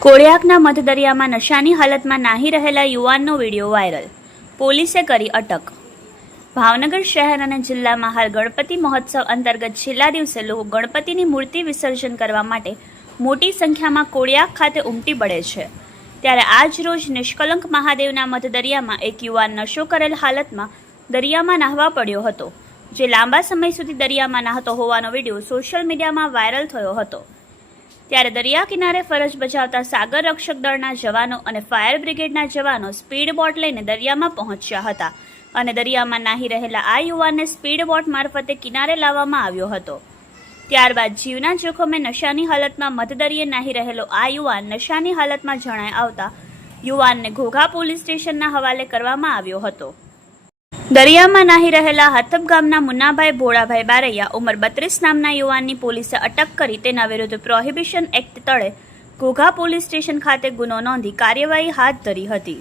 કોળિયાકના મધદરિયામાં નશાની હાલતમાં નાહી રહેલા યુવાનનો વીડિયો વાયરલ. પોલીસે કરી અટક. ભાવનગર શહેર અને જિલ્લામાં હાલ ગણપતિ મહોત્સવ અંતર્ગત છેલ્લા દિવસે લોકો ગણપતિની મૂર્તિ વિસર્જન કરવા માટે મોટી સંખ્યામાં કોળિયાક ખાતે ઉમટી પડે છે. ત્યારે આજ રોજ નિષ્કલંક મહાદેવના મધદરિયામાં એક યુવાન નશો કરેલ હાલતમાં દરિયામાં નાહવા પડ્યો હતો, જે લાંબા સમય સુધી દરિયામાં નાહતો હોવાનો વીડિયો સોશિયલ મીડિયામાં વાયરલ થયો હતો. ત્યારે દરિયા કિનારે ફરજ બજાવતા સાગર રક્ષક દળના જવાનો અને ફાયર બ્રિગેડના જવાનો સ્પીડ બોટ લઈને દરિયામાં પહોંચ્યા હતા અને દરિયામાં નાહી રહેલા આ યુવાનને સ્પીડ બોટ મારફતે કિનારે લાવવામાં આવ્યો હતો. ત્યારબાદ જીવના જોખમે નશાની હાલતમાં મધદરિયે નાહી રહેલો આ યુવાન નશાની હાલતમાં જણાય આવતા યુવાનને ઘોઘા પોલીસ સ્ટેશનના હવાલે કરવામાં આવ્યો હતો. દરિયામાં નાહી રહેલા હાથબ ગામના મુન્નાભાઈ ભોળાભાઈ બારૈયા ઉંમર બત્રીસ નામના યુવાનની પોલીસે અટક કરી તેના વિરુદ્ધ પ્રોહિબિશન એક્ટ તળે ઘોઘા પોલીસ સ્ટેશન ખાતે ગુનો નોંધી કાર્યવાહી હાથ ધરી હતી.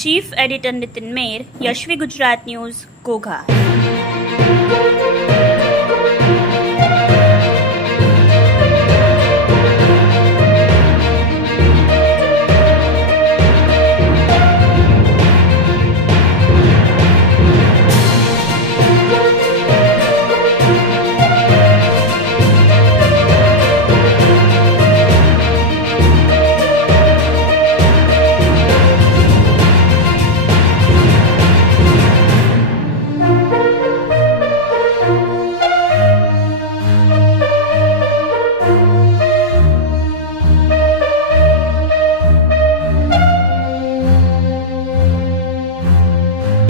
Chief editor Nitin Mer, Yashvi Gujarat news, Ghogha.